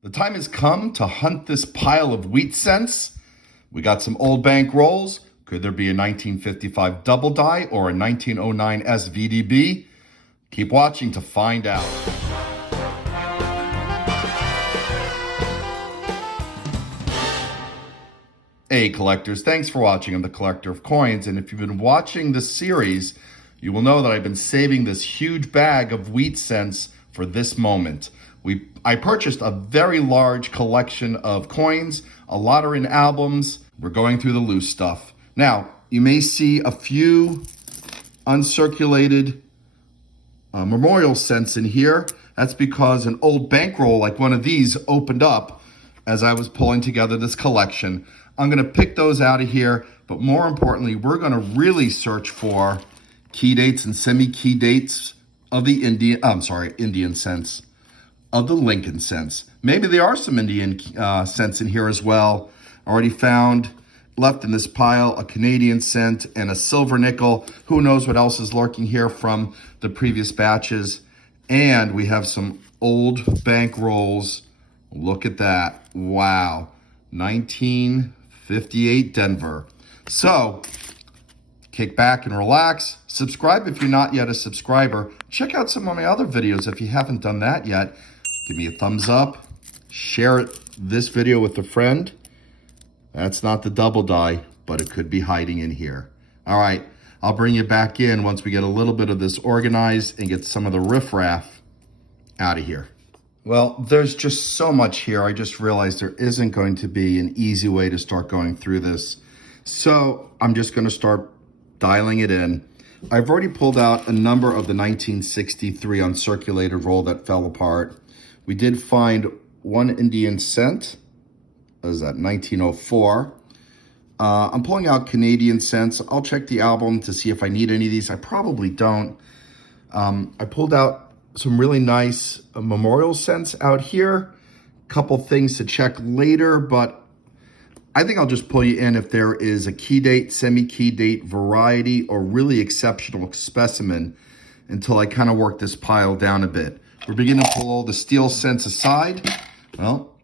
The time has come to hunt this pile of wheat cents. We got some old bank rolls. Could there be a 1955 double die or a 1909 SVDB? Keep watching to find out. Hey collectors, thanks for watching. I'm the Collector of Coins, and if you've been watching this series, you will know that I've been saving this huge bag of wheat cents for this moment. I purchased a very large collection of coins. A lot are in albums. We're going through the loose stuff. Now, you may see a few uncirculated memorial cents in here. That's because an old bankroll like one of these opened up as I was pulling together this collection. I'm gonna pick those out of here, but more importantly, we're gonna really search for key dates and semi-key dates of the Indian cents, of the Lincoln cents. Maybe there are some Indian cents in here as well. Already found, left in this pile, a Canadian cent and a silver nickel. Who knows what else is lurking here from the previous batches. And we have some old bank rolls. Look at that, wow. 1958 Denver. So, kick back and relax. Subscribe if you're not yet a subscriber. Check out some of my other videos if you haven't done that yet. Give me a thumbs up. Share this video with a friend. That's not the double die, but it could be hiding in here. All right, I'll bring you back in once we get a little bit of this organized and get some of the riffraff out of here. Well, there's just so much here. I just realized there isn't going to be an easy way to start going through this. So I'm just going to start dialing it in. I've already pulled out a number of the 1963 uncirculated roll that fell apart. We did find one Indian cent. What is that, 1904? I'm pulling out Canadian cents. I'll check the album to see if I need any of these. I probably don't. I pulled out some really nice memorial cents out here. Couple things to check later, but I think I'll just pull you in if there is a key date, semi-key date, variety, or really exceptional specimen until I kind of work this pile down a bit. We're beginning to pull all the steel cents aside. Well,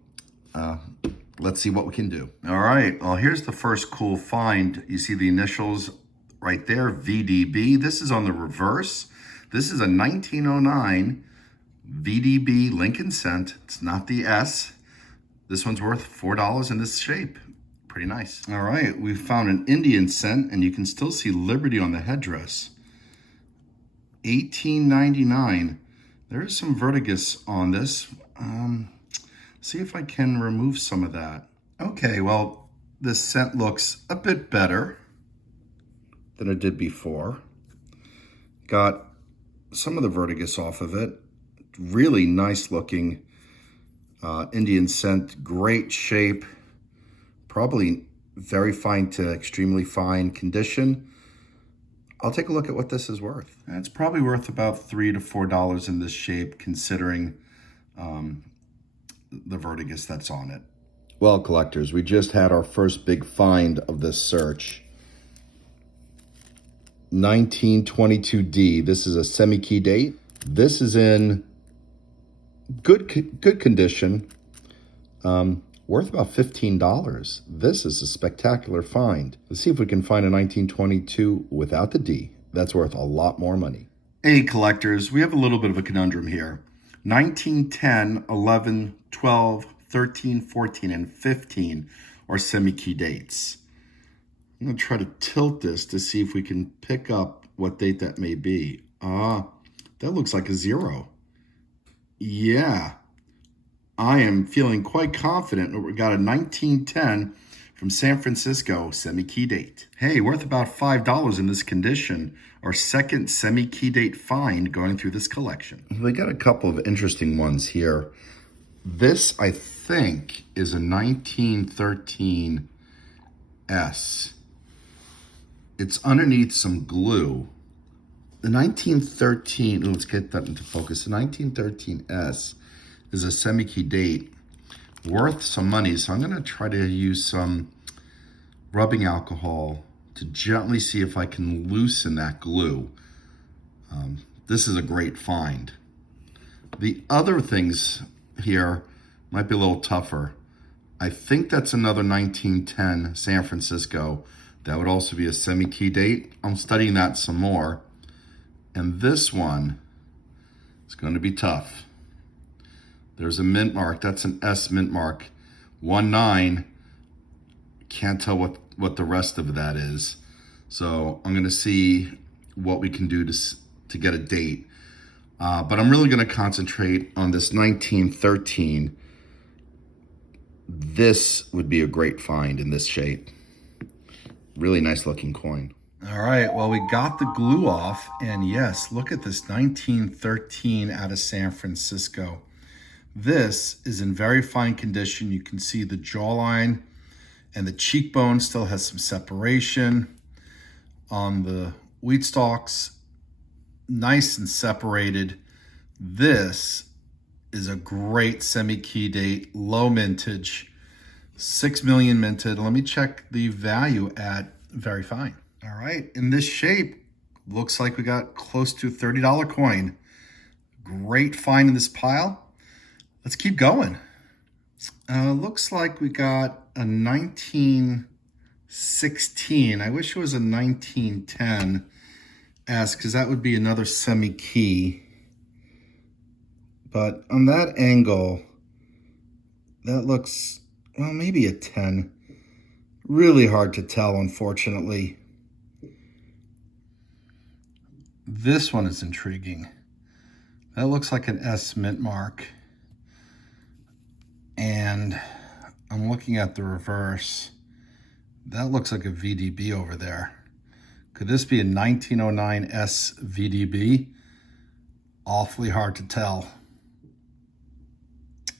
let's see what we can do. All right, well, here's the first cool find. You see the initials right there, VDB. This is on the reverse. This is a 1909 VDB Lincoln cent. It's not the S. This one's worth $4 in this shape. Pretty nice. All right, we found an Indian cent, and you can still see Liberty on the headdress. 1899. There is some verdigris on this. See if I can remove some of that. Okay, well, this cent looks a bit better than it did before. Got some of the verdigris off of it. Really nice looking Indian cent, great shape. Probably very fine to extremely fine condition. I'll take a look at what this is worth. It's probably worth about $3 to $4 in this shape, considering the verdigris that's on it. Well, collectors, we just had our first big find of this search. 1922D. This is a semi-key date. This is in good condition. Worth about $15. This is a spectacular find. Let's see if we can find a 1922 without the D. That's worth a lot more money. Hey collectors, we have a little bit of a conundrum here. 1910, 11, 12, 13, 14, and 15 are semi-key dates. I'm gonna try to tilt this to see if we can pick up what date that may be. That looks like a 0. Yeah. I am feeling quite confident that we got a 1910 from San Francisco semi-key date. Hey, worth about $5 in this condition. Our second semi-key date find going through this collection. We got a couple of interesting ones here. This, I think, is a 1913 S. It's underneath some glue. The 1913, let's get that into focus. The 1913 S is a semi-key date, worth some money. So I'm gonna try to use some rubbing alcohol to gently see if I can loosen that glue. This is a great find. The other things here Might be a little tougher. I think that's another 1910 San Francisco. That would also be a semi-key date. I'm studying that some more. And this one is going to be tough. There's a mint mark. That's an S mint mark. 19. Can't tell what the rest of that is. So I'm going to see what we can do to get a date. But I'm really going to concentrate on this 1913. This would be a great find in this shape. Really nice looking coin. All right, well, we got the glue off, and yes, look at this 1913 out of San Francisco. This is in very fine condition. You can see the jawline and the cheekbone still has some separation. On the wheat stalks, nice and separated. This is a great semi-key date, low mintage, 6 million minted. Let me check the value at very fine. All right, in this shape, looks like we got close to a $30 coin. Great find in this pile. Let's keep going. Looks like we got a 1916. I wish it was a 1910 S, because that would be another semi-key. But on that angle, that looks, well, maybe a 10. Really hard to tell, unfortunately. This one is intriguing. That looks like an S mint mark. And I'm looking at the reverse. That looks like a VDB over there. Could this be a 1909 S VDB? Awfully hard to tell.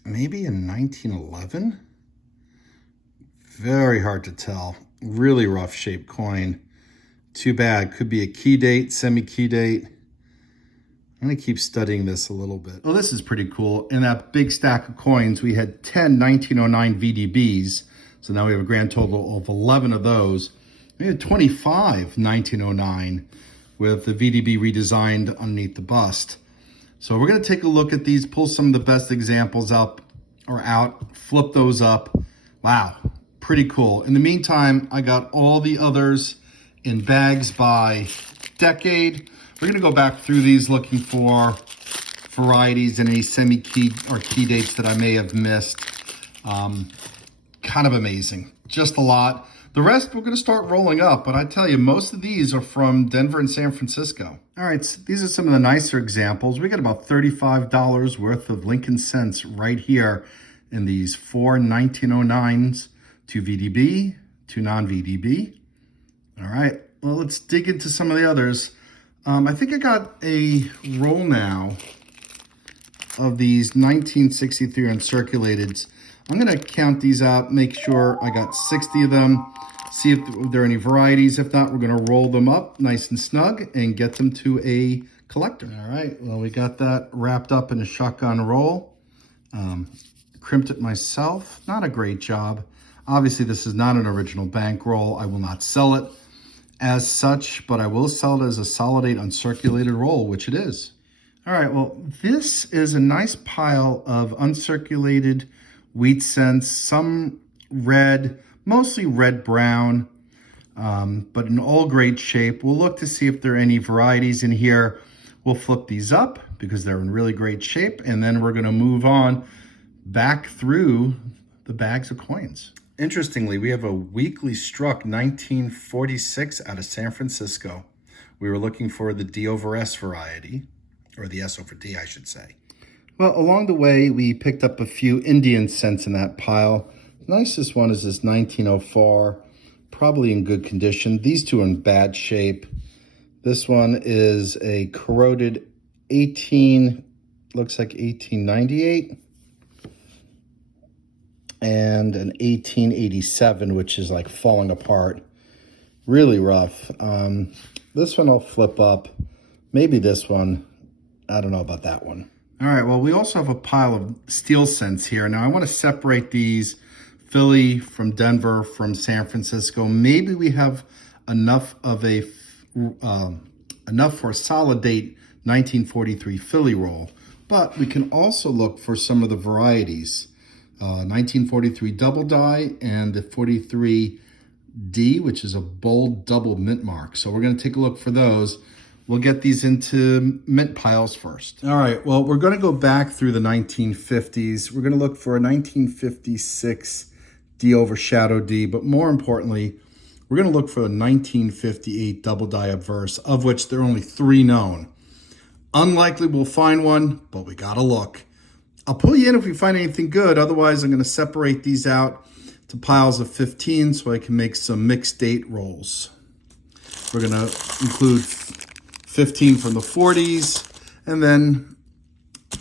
Maybe in 1911? Very hard to tell. Really rough shaped coin. Too bad. Could be a key date, semi-key date. I'm going to keep studying this a little bit. Oh, this is pretty cool. In that big stack of coins, we had 10 1909 VDBs. So now we have a grand total of 11 of those. We had 25 1909 with the VDB redesigned underneath the bust. So we're going to take a look at these, pull some of the best examples up or out, flip those up. Wow, pretty cool. In the meantime, I got all the others in bags by decade. We're going to go back through these looking for varieties and any semi-key or key dates that I may have missed. Kind of amazing. Just a lot. The rest we're going to start rolling up, but I tell you, most of these are from Denver and San Francisco. All right, so these are some of the nicer examples. We got about $35 worth of Lincoln cents right here in these 4 1909s, 2 VDB, 2 non-VDB. All right, well, let's dig into some of the others. I think I got a roll now of these 1963 uncirculated. I'm going to count these out, make sure I got 60 of them, see if there are any varieties. If not, we're going to roll them up nice and snug and get them to a collector. All right, well, we got that wrapped up in a shotgun roll. Crimped it myself. Not a great job. Obviously, this is not an original bankroll. I will not sell it as such, but I will sell it as a solid 8 uncirculated roll, which it is. All right, well, this is a nice pile of uncirculated wheat cents, some red, mostly red-brown, but in all great shape. We'll look to see if there are any varieties in here. We'll flip these up because they're in really great shape, and then we're going to move on back through the bags of coins. Interestingly, we have a weakly struck 1946 out of San Francisco. We were looking for the D over S variety, or the S over D, I should say. Well, along the way, we picked up a few Indian cents in that pile. The nicest one is this 1904, probably in good condition. These two are in bad shape. This one is a corroded looks like 1898. And an 1887, which is like falling apart. Really rough. This one I'll flip up. Maybe this one. I don't know about that one. All right, well, we also have a pile of steel cents here. Now, I want to separate these, Philly from Denver, from San Francisco. Maybe we have enough of enough for a solid date 1943 Philly roll, but we can also look for some of the varieties. 1943 double die and the 43D, which is a bold double mint mark. So we're going to take a look for those. We'll get these into mint piles first. All right, well, we're going to go back through the 1950s. We're going to look for a 1956 D overshadow D, but more importantly, we're going to look for a 1958 double die obverse, of which there are only 3 known. Unlikely we'll find one, but we got to look. I'll pull you in if we find anything good. Otherwise, I'm going to separate these out to piles of 15 so I can make some mixed date rolls. We're going to include 15 from the 40s, and then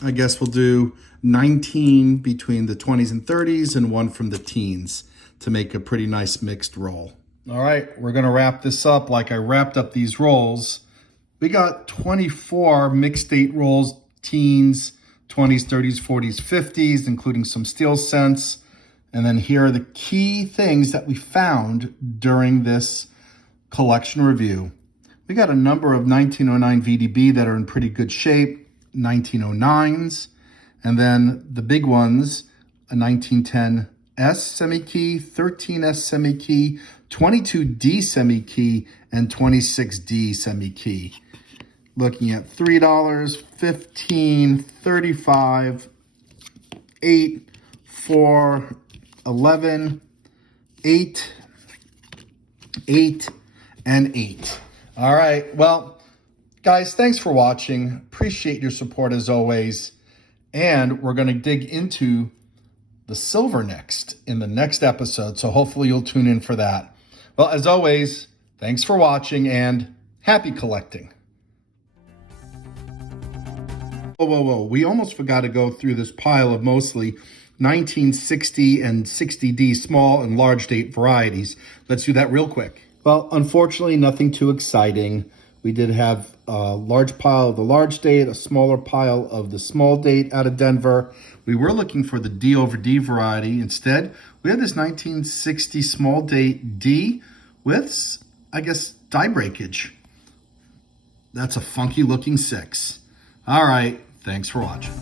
I guess we'll do 19 between the 20s and 30s and 1 from the teens to make a pretty nice mixed roll. All right, we're going to wrap this up like I wrapped up these rolls. We got 24 mixed date rolls, teens, 20s, 30s, 40s, 50s, including some steel scents. And then here are the key things that we found during this collection review. We got a number of 1909 VDB that are in pretty good shape, 1909s, and then the big ones, a 1910 S semi-key, 13S semi-key, 22D semi-key, and 26D semi-key. Looking at $3, $15, $35, $8, $4, $11, $8, $8, and $8. All right, well, guys, thanks for watching. Appreciate your support as always. And we're going to dig into the silver next in the next episode, so hopefully you'll tune in for that. Well, as always, thanks for watching and happy collecting. Whoa. We almost forgot to go through this pile of mostly 1960 and 60D small and large date varieties. Let's do that real quick. Well, unfortunately, nothing too exciting. We did have a large pile of the large date, a smaller pile of the small date out of Denver. We were looking for the D over D variety. Instead, we had this 1960 small date D with, I guess, die breakage. That's a funky looking 6. All right, thanks for watching.